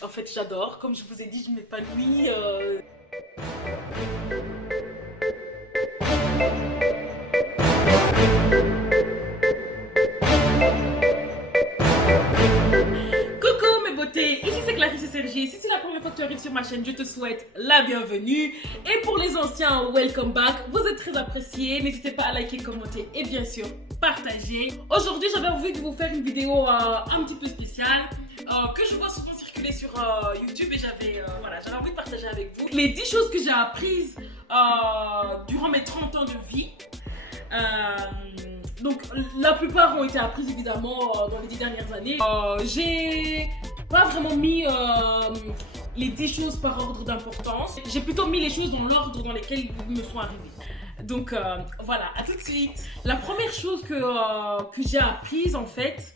En fait, j'adore. Comme je vous ai dit, je m'épanouis. Coucou mes beautés, ici c'est Clarisse et Sergi. Si c'est la première fois que tu arrives sur ma chaîne, je te souhaite la bienvenue. Et pour les anciens, welcome back. Vous êtes très appréciés. N'hésitez pas à liker, commenter et bien sûr partager. Aujourd'hui, j'avais envie de vous faire une vidéo un petit peu spéciale que je vois souvent circuler sur YouTube et j'avais envie de partager avec vous les 10 choses que j'ai apprises durant mes 30 ans de vie. Donc la plupart ont été apprises évidemment dans les 10 dernières années. J'ai pas vraiment mis les 10 choses par ordre d'importance. J'ai plutôt mis les choses dans l'ordre dans lesquels ils me sont arrivés. Donc voilà, à tout de suite. La première chose que j'ai apprise en fait,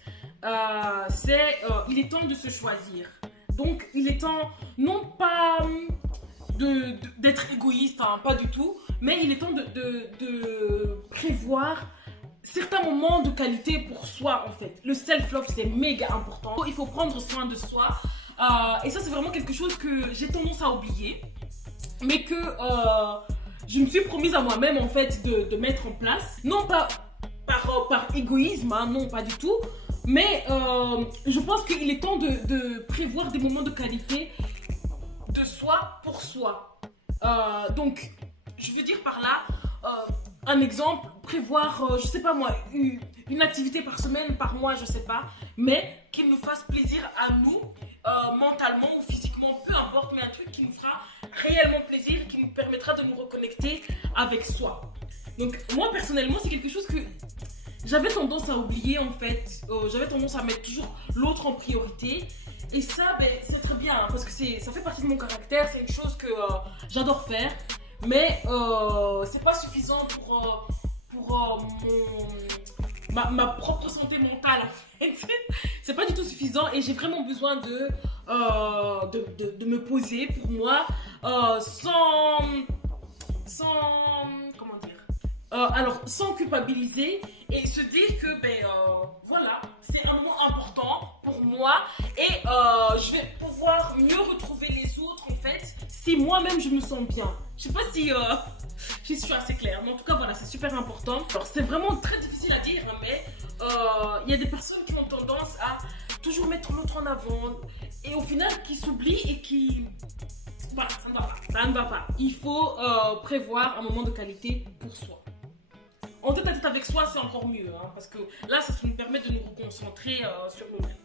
c'est il est temps de se choisir. Donc il est temps non pas d'être égoïste, hein, pas du tout, mais il est temps de prévoir certains moments de qualité pour soi en fait. Le self-love c'est méga important. Il faut prendre soin de soi et ça c'est vraiment quelque chose que j'ai tendance à oublier, mais que je me suis promise à moi-même en fait de mettre en place. Non pas par égoïsme, hein, non pas du tout, mais je pense qu'il est temps de prévoir des moments de qualité de soi pour soi. Donc je veux dire par là, un exemple, prévoir, je sais pas moi, une activité par semaine, par mois, je sais pas, mais qui nous fasse plaisir à nous, mentalement ou physiquement, peu importe, mais un truc qui nous fera réellement plaisir, qui nous permettra de nous reconnecter avec soi. Donc moi personnellement, c'est quelque chose que j'avais tendance à oublier en fait, j'avais tendance à mettre toujours l'autre en priorité. Et ça, ben, c'est très bien, hein, parce que ça fait partie de mon caractère, c'est une chose que j'adore faire. Mais c'est pas suffisant pour ma propre santé mentale. C'est pas du tout suffisant et j'ai vraiment besoin de me poser pour moi comment dire, alors sans culpabiliser et se dire que voilà, c'est un moment important pour moi et je vais pouvoir mieux retrouver les autres en fait si moi-même je me sens bien. Je sais pas si je suis assez claire, mais en tout cas voilà, c'est super important. Alors c'est vraiment très difficile à dire, mais il y a des personnes qui ont tendance à toujours mettre l'autre en avant et au final qui s'oublient et qui... Voilà, ça ne va pas, ça ne va pas. Il faut prévoir un moment de qualité pour soi. En tête à tête avec soi, c'est encore mieux, hein, parce que là, ça nous permet de nous reconcentrer sur nous-mêmes.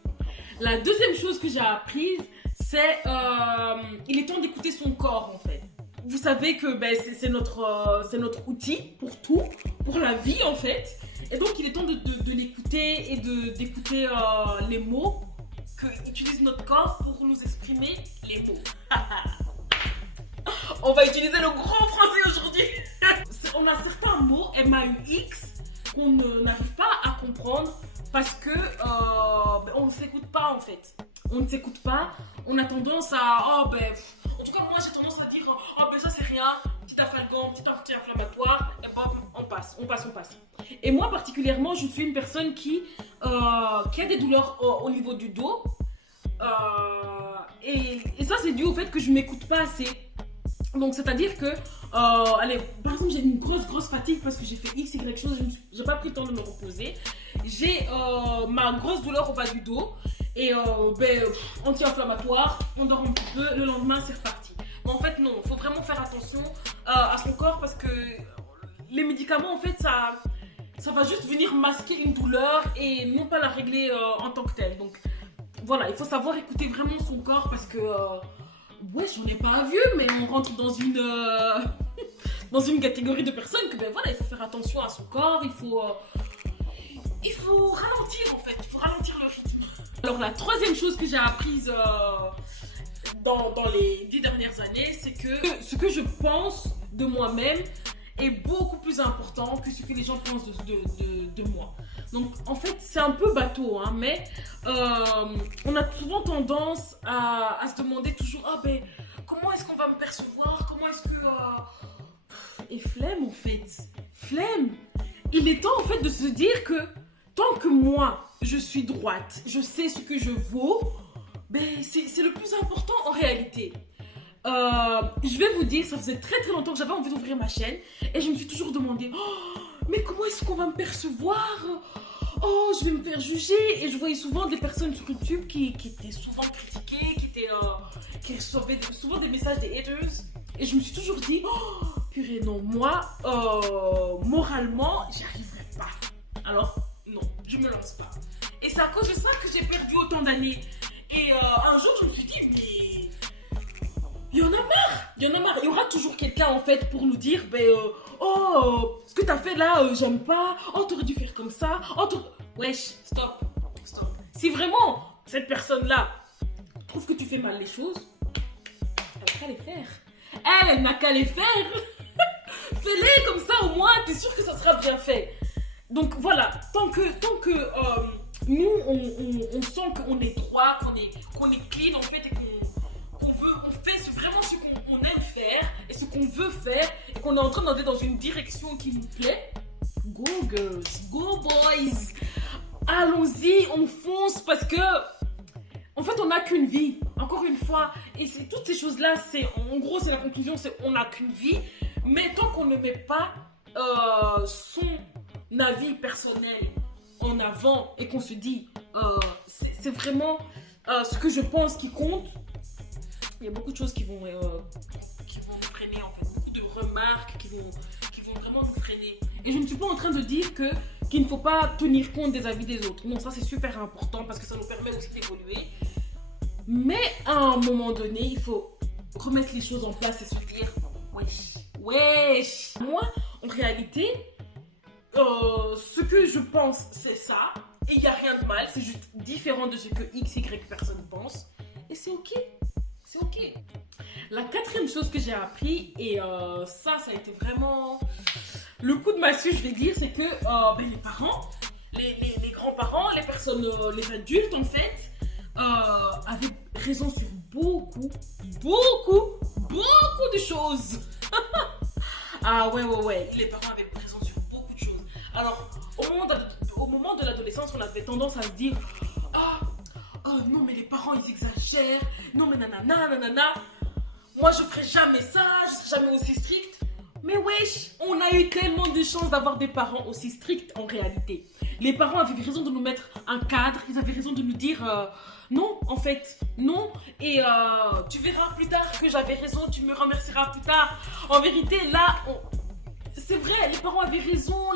La deuxième chose que j'ai apprise, c'est il est temps d'écouter son corps en fait. Vous savez que c'est notre outil pour tout, pour la vie en fait. Et donc il est temps de l'écouter et d'écouter les mots que utilise notre corps pour nous exprimer les mots. On va utiliser le grand français aujourd'hui. On a certains mots MAUX qu'on n'arrive pas à comprendre parce que on ne s'écoute pas en fait. On ne s'écoute pas. On a tendance à en tout cas moi j'ai tendance à dire ça c'est rien, petit afalgan, petit anti-inflammatoire et on passe. Et moi particulièrement je suis une personne qui a des douleurs au niveau du dos et ça c'est dû au fait que je m'écoute pas assez. Donc c'est-à-dire que allez, par exemple j'ai une grosse fatigue parce que j'ai fait XY chose, j'ai pas pris le temps de me reposer. J'ai ma grosse douleur au bas du dos et anti-inflammatoire, on dort un petit peu, le lendemain c'est reparti. Mais en fait non, il faut vraiment faire attention à son corps parce que les médicaments en fait ça va juste venir masquer une douleur et non pas la régler en tant que telle. Donc voilà, il faut savoir écouter vraiment son corps parce que ouais, j'en ai pas un vieux, mais on rentre dans une dans une catégorie de personnes que voilà, il faut faire attention à son corps, il faut ralentir en fait, il faut ralentir le rythme. Alors la troisième chose que j'ai apprise dans les 10 dernières années, c'est que ce que je pense de moi-même est beaucoup plus important que ce que les gens pensent de moi. Donc en fait c'est un peu bateau, hein, mais on a souvent tendance à se demander toujours comment est-ce qu'on va me percevoir, comment est-ce que... Et flemme en fait, flemme. Il est temps en fait de se dire que tant que moi je suis droite, je sais ce que je vaux, Ben, c'est le plus important en réalité. Je vais vous dire, ça faisait très très longtemps que j'avais envie d'ouvrir ma chaîne et je me suis toujours demandé, oh, mais comment est-ce qu'on va me percevoir? Oh, je vais me faire juger. Et je voyais souvent des personnes sur YouTube qui étaient souvent critiquées, qui recevaient souvent des messages des haters. Et je me suis toujours dit, oh, purée, non, moi, moralement, j'y arriverai pas. Alors, non, je me lance pas. Et c'est à cause de ça que j'ai perdu autant d'années. Et un jour, je me suis dit, mais il y en a marre. Il y en a marre. Il y aura toujours quelqu'un, en fait, pour nous dire, oh, ce que t'as fait là, j'aime pas. Oh, t'aurais dû faire comme ça. Oh, wesh, stop. Si vraiment, cette personne-là trouve que tu fais mal les choses, elle n'a qu'à les faire. Elle n'a qu'à les faire. Fais-les comme ça, au moins, t'es sûr que ça sera bien fait. Donc, voilà. Tant que nous, on sent qu'on est droit, qu'on est clean, en fait, et qu'on fait vraiment ce qu'on aime faire et ce qu'on veut faire et qu'on est en train d'aller dans une direction qui nous plaît. Go girls, go boys, allons-y, on fonce parce que en fait on n'a qu'une vie, encore une fois, et c'est toutes ces choses là, en gros c'est la conclusion, c'est on n'a qu'une vie, mais tant qu'on ne met pas son avis personnel en avant et qu'on se dit c'est vraiment ce que je pense qui compte, il y a beaucoup de choses qui vont nous freiner en fait, beaucoup de remarques qui vont vraiment nous freiner. Et je ne suis pas en train de dire qu'il ne faut pas tenir compte des avis des autres. Non, ça c'est super important parce que ça nous permet aussi d'évoluer. Mais à un moment donné, il faut remettre les choses en place et se dire wesh. Moi, en réalité, ce que je pense, c'est ça. Et il n'y a rien de mal, c'est juste différent de ce que X, Y personne pense. Et c'est ok. C'est ok. La quatrième chose que j'ai appris, et ça a été vraiment le coup de massue, je vais dire, c'est que les parents, les grands-parents, les personnes, les adultes en fait, avaient raison sur beaucoup de choses. Ah ouais, les parents avaient raison sur beaucoup de choses. Alors, au moment de l'adolescence, on avait tendance à se dire, oh non mais les parents ils exagèrent, non mais nanana, moi je ferai jamais ça, je serai jamais aussi strict. Mais wesh, on a eu tellement de chance d'avoir des parents aussi stricts en réalité. Les parents avaient raison de nous mettre un cadre, ils avaient raison de nous dire non en fait, non, et tu verras plus tard que j'avais raison, tu me remercieras plus tard. En vérité là, c'est vrai, les parents avaient raison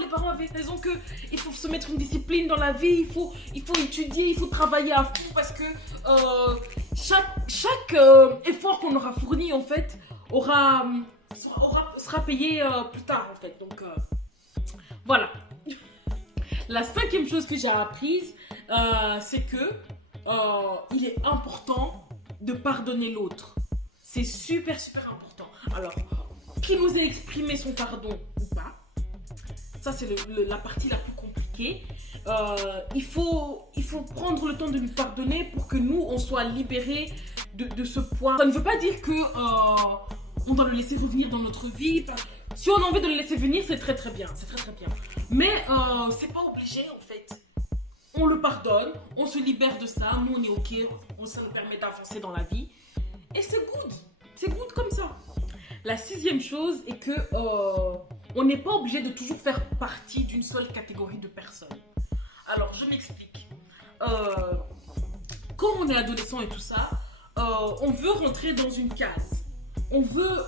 qu'il faut se mettre une discipline dans la vie, il faut étudier, il faut travailler à fond parce que chaque effort qu'on aura fourni en fait sera payé plus tard en fait. Donc voilà. La cinquième chose que j'ai apprise, c'est que il est important de pardonner l'autre. C'est super important. Alors, qui nous a exprimé son pardon ou pas, ça c'est la partie la plus compliquée. Il faut prendre le temps de lui pardonner pour que nous on soit libérés de ce poids. Ça ne veut pas dire que on doit le laisser revenir dans notre vie. Si on a envie de le laisser venir, c'est très bien, mais c'est pas obligé en fait. On le pardonne, on se libère de ça, nous on est ok, ça nous permet d'avancer dans la vie et c'est good comme ça. La sixième chose est que on n'est pas obligé de toujours faire partie d'une seule catégorie de personnes. Alors, je m'explique. Quand on est adolescent et tout ça, on veut rentrer dans une case. On veut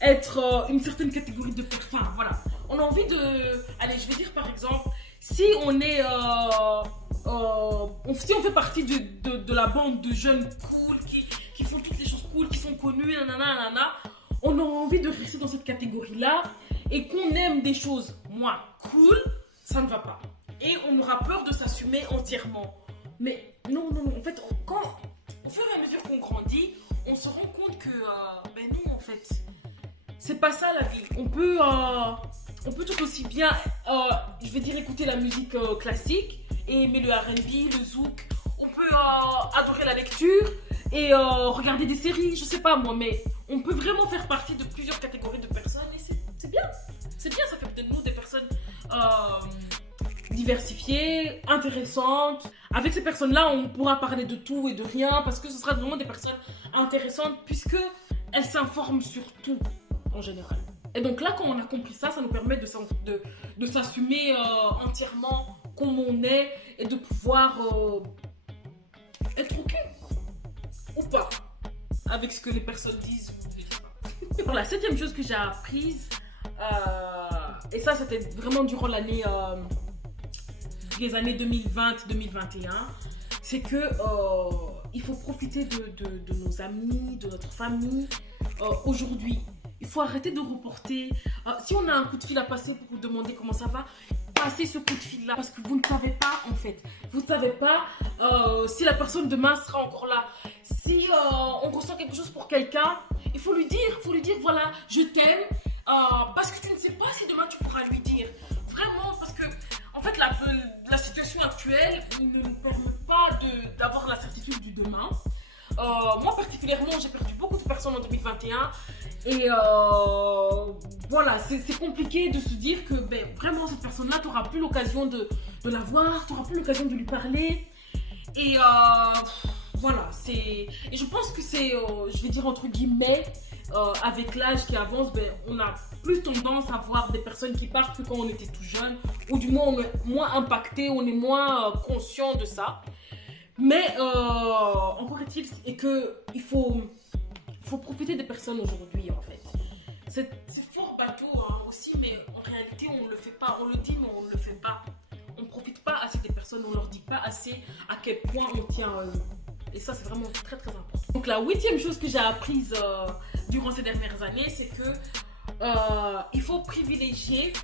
être une certaine catégorie de personnes. Enfin, voilà. On a envie de... Allez, je vais dire par exemple, si on est... si on fait partie de la bande de jeunes cool qui font toutes les choses cool, qui sont connus, nanana, on a envie de rester dans cette catégorie-là et qu'on aime des choses moins cool, ça ne va pas. Et on aura peur de s'assumer entièrement. Mais non, en fait, au fur et à mesure qu'on grandit, on se rend compte que, non, en fait, c'est pas ça la vie. On peut tout aussi bien, je vais dire, écouter la musique classique et aimer le R&B, le zouk. On peut adorer la lecture et regarder des séries, je sais pas moi, mais on peut vraiment faire partie de plusieurs catégories de personnes et c'est bien. C'est bien, ça fait de nous des personnes diversifiée, intéressante. Avec ces personnes-là, on pourra parler de tout et de rien parce que ce sera vraiment des personnes intéressantes puisque elles s'informent sur tout en général. Et donc là, quand on a compris ça, ça nous permet de s'assumer entièrement comme on est et de pouvoir être ok ou pas avec ce que les personnes disent. Pour la 7e chose que j'ai apprise, et ça c'était vraiment durant les années 2020-2021, c'est que il faut profiter de nos amis, de notre famille aujourd'hui. Il faut arrêter de reporter. Si on a un coup de fil à passer pour vous demander comment ça va, passez ce coup de fil là parce que vous ne savez pas en fait. Vous ne savez pas si la personne demain sera encore là. Si on ressent quelque chose pour quelqu'un, il faut lui dire voilà, je t'aime parce que tu ne sais pas si demain tu pourras lui dire. Vraiment parce que en fait la situation actuelle ne nous permet pas d'avoir la certitude du demain. Moi particulièrement j'ai perdu beaucoup de personnes en 2021 et voilà c'est compliqué de se dire que vraiment cette personne là tu n'auras plus l'occasion de la voir, tu n'auras plus l'occasion de lui parler et voilà et je pense que c'est je vais dire entre guillemets avec l'âge qui avance on a plus tendance à voir des personnes qui partent que quand on était tout jeune ou du moins on est moins impacté, on est moins conscient de ça. Mais encore est-il qu'il faut profiter des personnes aujourd'hui en fait. C'est fort bateau aussi, mais en réalité on ne le fait pas. On le dit mais on ne le fait pas. On ne profite pas assez des personnes, on ne leur dit pas assez à quel point on tient à eux. Et ça c'est vraiment très très important. Donc la 8e chose que j'ai apprise durant ces dernières années, c'est que il faut privilégier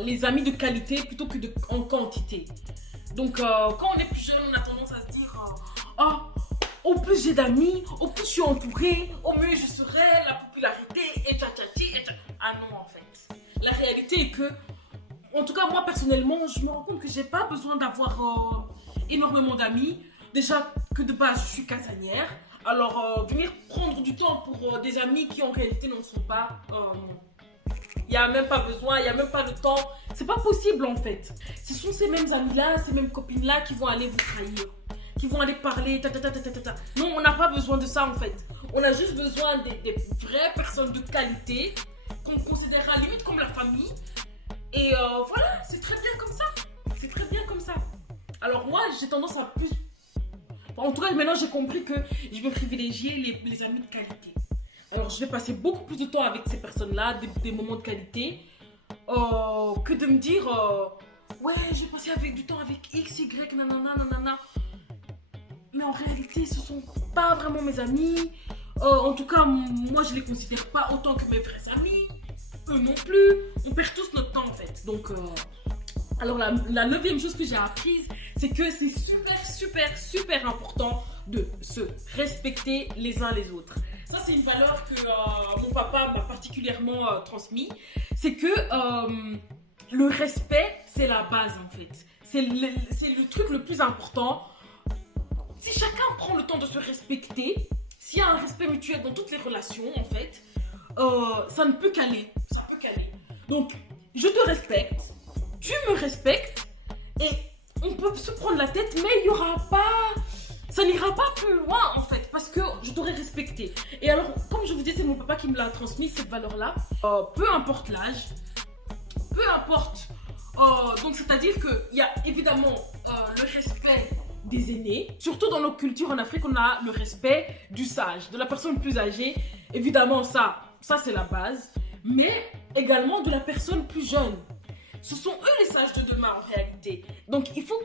les amis de qualité plutôt que en quantité. Donc, quand on est plus jeune, on a tendance à se dire au plus j'ai d'amis, au plus je suis entourée, au mieux je serai, la popularité, et tcha-tcha-ti, et tcha. Ah non, en fait. La réalité est que, en tout cas, moi personnellement, je me rends compte que j'ai pas besoin d'avoir énormément d'amis. Déjà que de base, je suis casanière. Alors, venir prendre du temps pour des amis qui en réalité n'en sont pas, il n'y a même pas besoin, il n'y a même pas le temps. C'est pas possible en fait. Ce sont ces mêmes amis-là, ces mêmes copines-là qui vont aller vous trahir, qui vont aller parler, Non, on n'a pas besoin de ça en fait. On a juste besoin des vraies personnes de qualité qu'on considérera limite comme la famille. Et voilà, c'est très bien comme ça. C'est très bien comme ça. Alors moi, j'ai tendance à plus... Enfin, en tout cas, maintenant j'ai compris que je vais privilégier les amis de qualité. Alors, je vais passer beaucoup plus de temps avec ces personnes-là, des moments de qualité, que de me dire ouais, j'ai passé du temps avec X, Y, nanana, nanana. Mais en réalité, ce ne sont pas vraiment mes amis. En tout cas, moi, je ne les considère pas autant que mes vrais amis. Eux non plus. On perd tous notre temps, en fait. Donc, alors, la 9e chose que j'ai apprise, c'est que c'est super, super, super important de se respecter les uns les autres. Ça, c'est une valeur que mon papa m'a particulièrement transmis. C'est que le respect, c'est la base en fait. C'est le truc le plus important. Si chacun prend le temps de se respecter, s'il y a un respect mutuel dans toutes les relations en fait, ça ne peut qu'aller. Ça peut qu'aller. Donc, je te respecte, tu me respectes et on peut se prendre la tête, mais il n'y aura pas... Ça n'ira pas plus loin en fait parce que je t'aurais respecté. Et alors, comme je vous dis, c'est mon papa qui me l'a transmis cette valeur-là. Peu importe l'âge, peu importe. Donc, c'est-à-dire qu'il y a évidemment le respect des aînés. Surtout dans nos cultures en Afrique, on a le respect du sage, de la personne plus âgée. Évidemment, ça c'est la base. Mais également de la personne plus jeune. Ce sont eux les sages de demain en réalité. Donc, il faut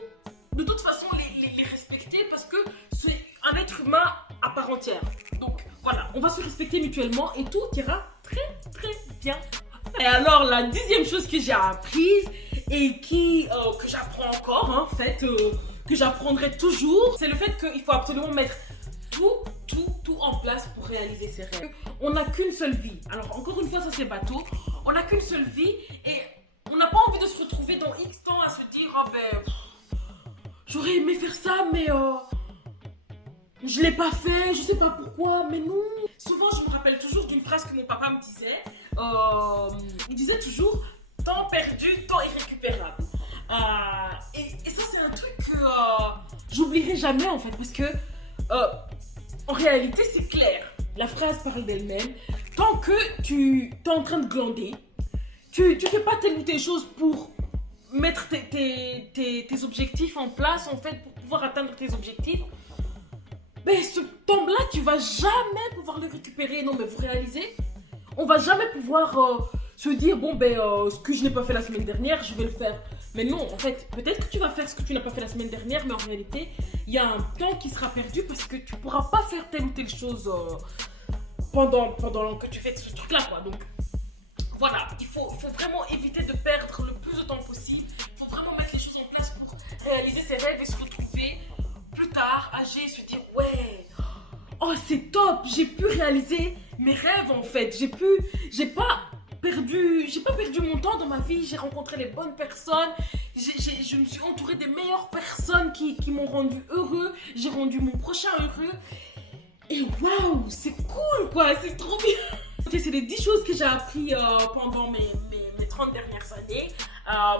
de toute façon les respecter parce que c'est un être humain à part entière. Donc voilà, on va se respecter mutuellement et tout ira très très bien. Et alors la 10e chose que j'ai apprise et que j'apprends encore en fait, que j'apprendrai toujours, c'est le fait qu'il faut absolument mettre tout en place pour réaliser ses rêves. On n'a qu'une seule vie. Alors encore une fois, ça c'est bateau. On n'a qu'une seule vie et on n'a pas envie de se retrouver dans X temps à se dire j'aurais aimé faire ça, mais je l'ai pas fait, je sais pas pourquoi, mais non. Souvent, je me rappelle toujours d'une phrase que mon papa me disait. Il disait toujours, temps perdu, temps irrécupérable. Et ça, c'est un truc que j'oublierai jamais en fait, parce que en réalité, c'est clair. La phrase parle d'elle-même. Tant que tu es en train de glander, tu fais pas telle ou telle chose pour mettre tes objectifs en place, en fait, pour pouvoir atteindre tes objectifs, ben ce temps-là, tu vas jamais pouvoir le récupérer. Non, mais vous réalisez, on va jamais pouvoir se dire, bon, ben, ce que je n'ai pas fait la semaine dernière, je vais le faire. Mais non, en fait, peut-être que tu vas faire ce que tu n'as pas fait la semaine dernière, mais en réalité, il y a un temps qui sera perdu parce que tu pourras pas faire telle ou telle chose pendant que tu fais ce truc-là, quoi. Donc, voilà, il faut vraiment éviter de perdre le plus de temps possible. Il faut vraiment mettre les choses en place pour réaliser ses rêves et se retrouver plus tard, âgé, et se dire, ouais, oh, c'est top, j'ai pu réaliser mes rêves, en fait. J'ai pas perdu mon temps dans ma vie, j'ai rencontré les bonnes personnes, je me suis entourée des meilleures personnes qui m'ont rendu heureux, j'ai rendu mon prochain heureux. Et waouh, c'est cool quoi, c'est trop bien. C'est les 10 choses que j'ai appris pendant mes 30 dernières années.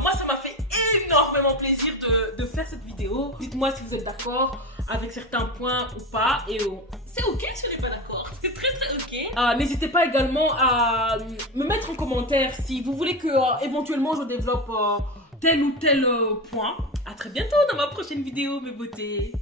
Moi, ça m'a fait énormément plaisir de faire cette vidéo. Dites-moi si vous êtes d'accord avec certains points ou pas. Et c'est ok si on n'est pas d'accord. C'est très très ok. N'hésitez pas également à me mettre en commentaire si vous voulez que éventuellement je développe tel ou tel point. À très bientôt dans ma prochaine vidéo, mes beautés.